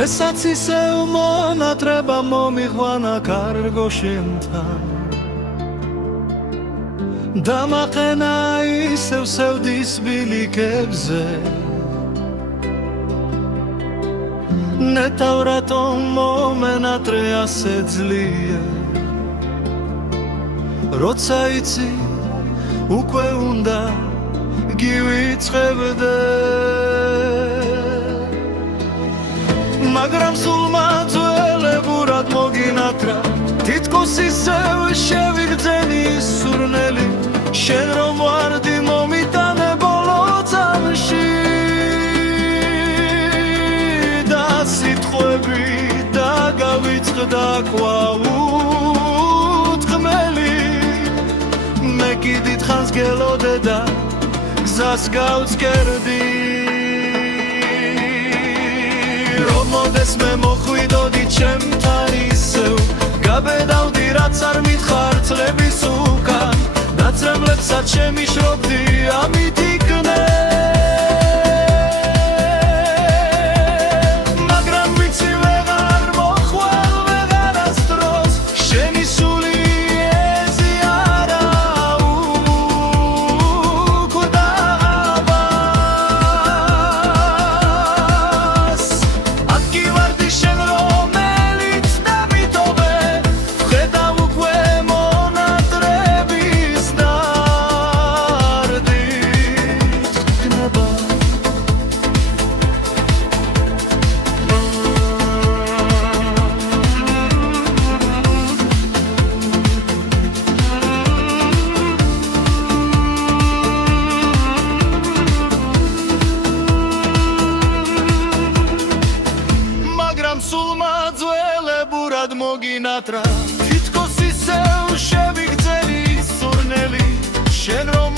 დღესაც ისევ მონატრება მომიყვანა კარგო შენთან დამაყენა ისევ სევდის ბილიკებზე ნეტავ რატომ მომენატრე ასე ძლიერ როცა იცი უკვე უნდა გივიწყებდე მაგრამ სულ მაძველებურად მოგინათრა თითქოს ისევ შევიგრძენი სურნელი შენ რომ ვარდი მომიტანე ბოლო წამში და სიტყვები დაგავიწყდა ყვაუთხმელი მე კი დიდხანს გელოდე და გზას გავწკერდი რომ მოდეს მე მოხვიდოდი ჩემთან ისევ გაბედავდი რაც არ მითხარ წლების უკან ნაცრებლებსაც შემიშრობდი ამით იქნე მაგრამ ვიცი ვეღარ მოხვალ ვეღარასდროს შენი სული ეზიარა უკვდავას აქ ვარდი შენ რომელიც დამიტოვე ვხედავ უკვე მონატრების დარდით გნება მაგრამ სულ მაძველებურად მოგინათრა თითქოს ისევ შევიგრძენი სურნელი შენ რომ